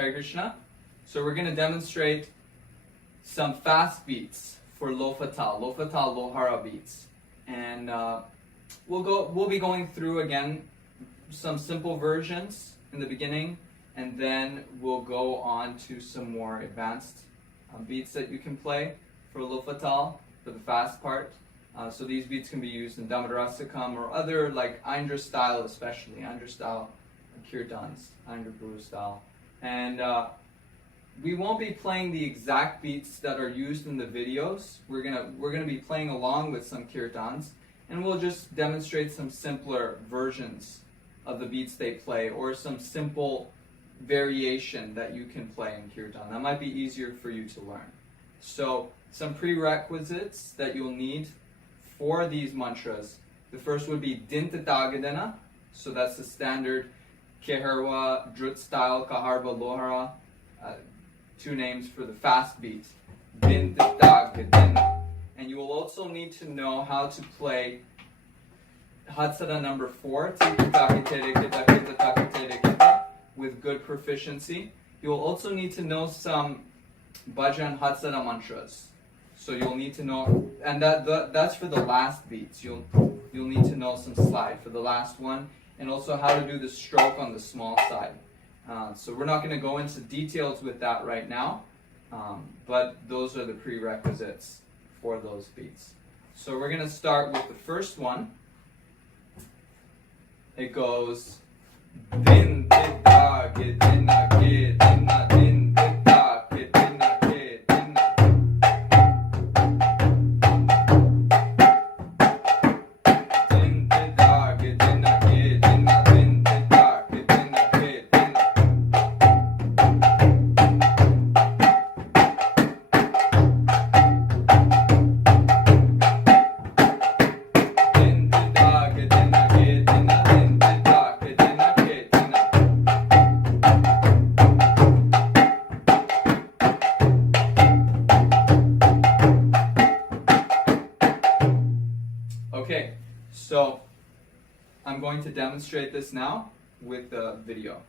Hare Krishna. So we're going to demonstrate some fast beats for Lofa tal, Lohara beats. And we'll be going through again some simple versions in the beginning, and then we'll go on to some more advanced beats that you can play for Lofa tal, for the fast part. So these beats can be used in Damodarastakam or other, like Indra style, especially Indra style Kirtans, Indra Guru style. And we won't be playing the exact beats that are used in the videos. We're gonna be playing along with some Kirtans, and we'll just demonstrate some simpler versions of the beats they play, or some simple variation that you can play in Kirtan. That might be easier for you to learn. So some prerequisites that you'll need for these mantras. The first would be Dhin, so that's the standard Keharwa, Drut style, Kaharva, Lohara, two names for the fast beat. Dhin, and you will also need to know how to play Hatsada number 4, with good proficiency. You will also need to know some Bhajan Hatsada mantras. So you'll need to know, and that's for the last beats. You'll need to know some slide for the last one, and also how to do the stroke on the small side. So we're not going to go into details with that right now, but those are the prerequisites for those beats. So we're going to start with the first one. It goes Dhin, Dida, Ge, Dina, Ge, Dina, Dhin, Dida, Ge, Dina, Ge, Dina. Dhin, Dida, Ge, Dina, Ge, Dina, Dhin, Dida, Ge, Dina, Ge, Dina. Okay, so I'm going to demonstrate this now with the video.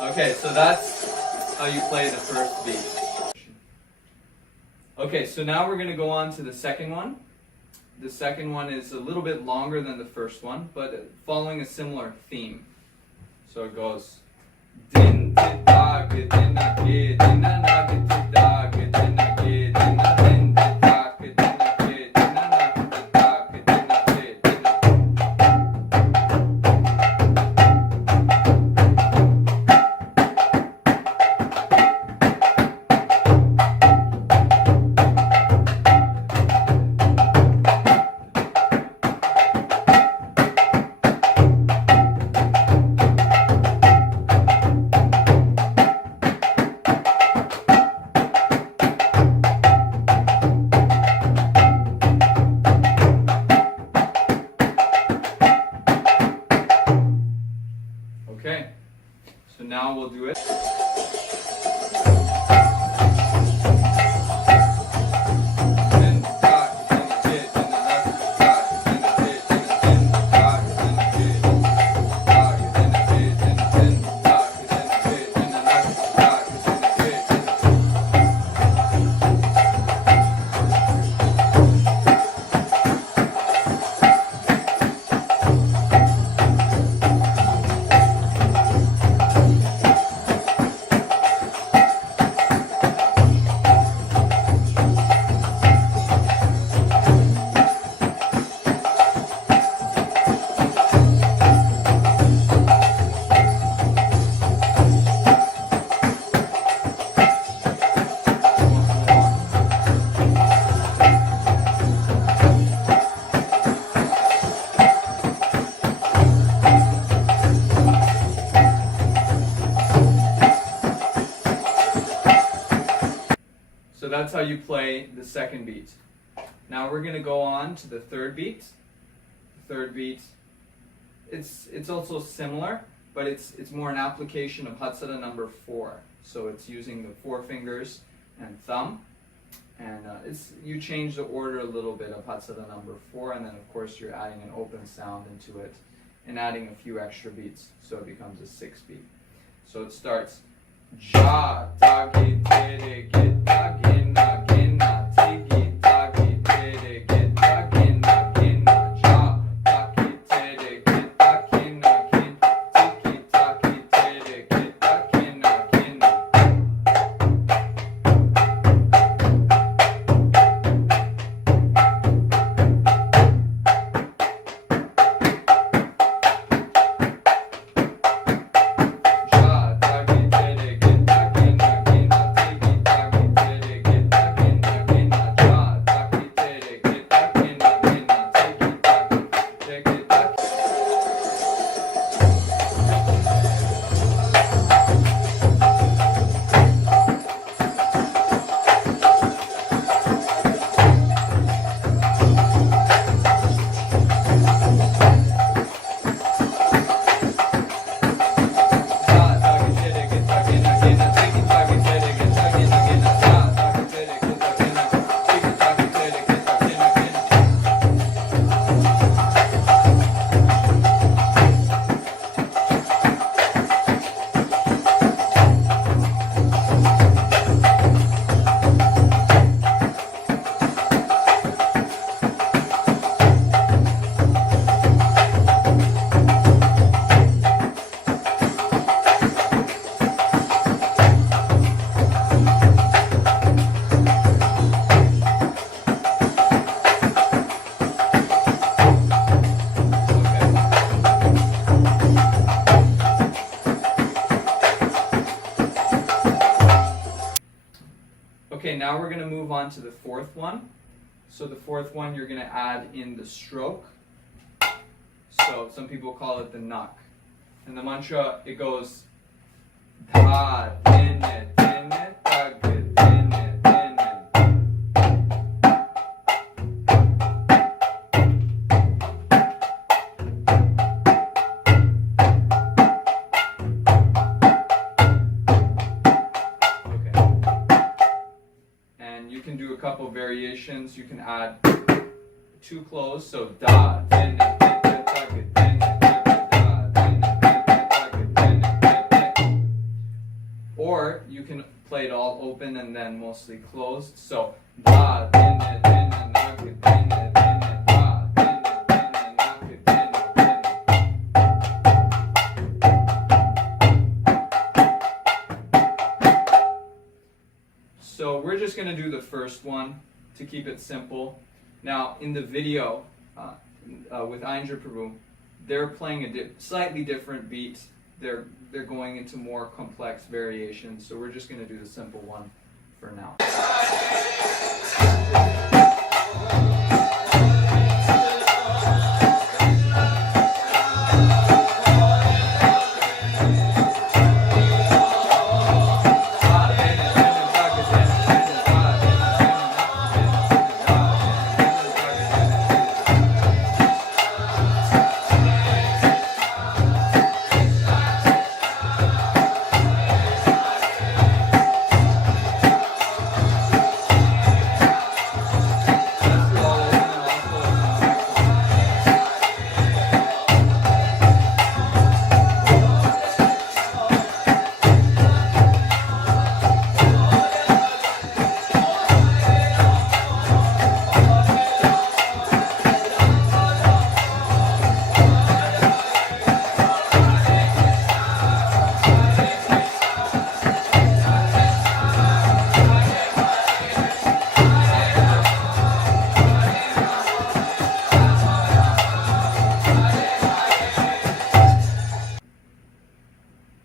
Okay, so that's how you play the first beat. Okay, so now we're going to go on to the second one. The second one is a little bit longer than the first one, but following a similar theme. So it goes Dhin, Dida, Ge, Dina, Ge, Dina, Na, Ge, Dida, Ge, Dina, Ge, Dina, Dhin, Dida, Ge, Dina, Ge, Dina, Na, Ge, Dida, Ge, Dina, Ge, Dina. Okay, so now we'll do it. So that's how you play the second beat. Now we're going to go on to the third beat. The third beat, it's also similar, but it's more an application of Hatsara number 4. So it's using the 4 fingers and thumb, and you change the order a little bit of Hatsara number 4, and then of course you're adding an open sound into it and adding a few extra beats, so it becomes a 6 beat. So it starts ja ta gi te re gi ta gi na ti gi ta gi te re gi ta gi na ja ta gi te re gi ta gi na ti gi ta gi te re gi ta gi na. Okay, now we're going to move on to the fourth one. So the fourth one, you're going to add in the stroke. So some people call it the knock. And the mantra, it goes dha, dhin, dhin, tag, dhin, dhin. You can do a couple variations. You can add 2 close, so da, din, din, din, tag, din, din, da, din, din, tag, din. Or you can play it all open and then mostly closed. So da, din, din, din, nag, din, din, da, din, din, nag, din, din. So we're just going to do the first one to keep it simple. Now in the video with Ainjar Prabhu, they're playing a slightly different beat. They're going into more complex variations. So we're just going to do the simple one for now.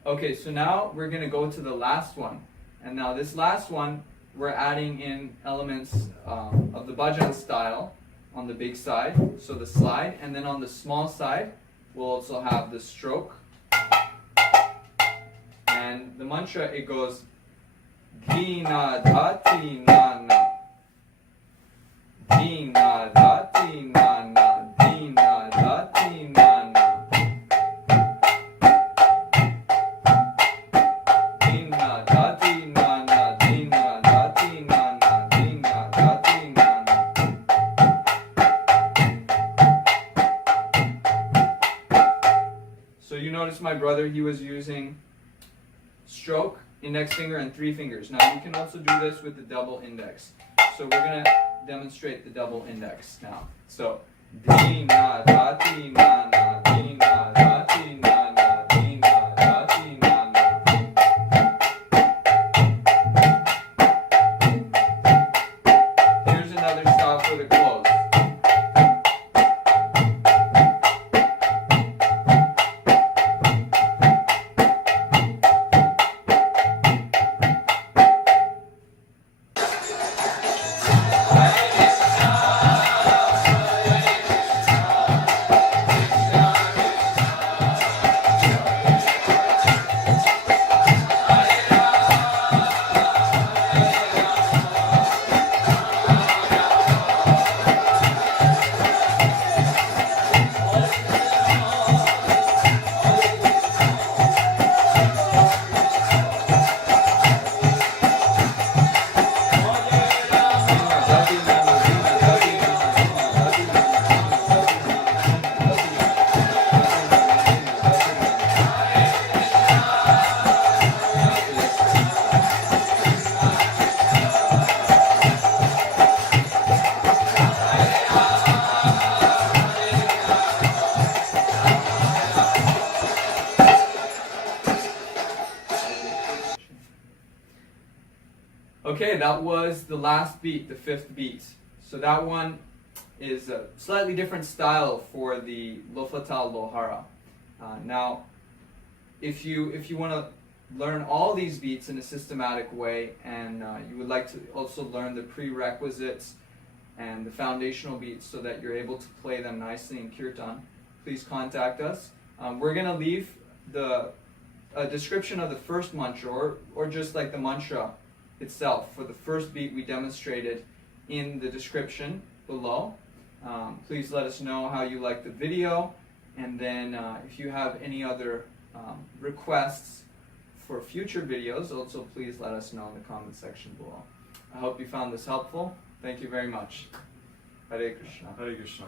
Okay, so now we're going to go to the last one. And now this last one, we're adding in elements of the bhajan style on the big side, so the slide, and then on the small side, we'll also have the stroke. And the mantra, it goes Dhina da tina na. Dhina da tina na. Dhina da tina na. Dhina da tina na. Dhina da tina na. Dhina da tina na. So you notice my brother, he was using stroke, index finger, and 3 fingers. Now you can also do this with the double index. So we're going to demonstrate the double index now. So, Dhina da tina na, Dhina da tina na, Dhina da tina na. Here's another style for the close. Okay, that was the last beat, the 5th beat. So that one is a slightly different style for the Lofa tal Lohara. Now, if you want to learn all these beats in a systematic way, and you would like to also learn the prerequisites and the foundational beats so that you're able to play them nicely in Kirtan, please contact us. We're going to leave the description of the first mantra, or just like the mantra itself for the first beat we demonstrated in the description below. Please let us know how you like the video, and then if you have any other requests for future videos, also please let us know in the comment section below. I hope you found this helpful. Thank you very much. Hare Krishna. Hare Krishna.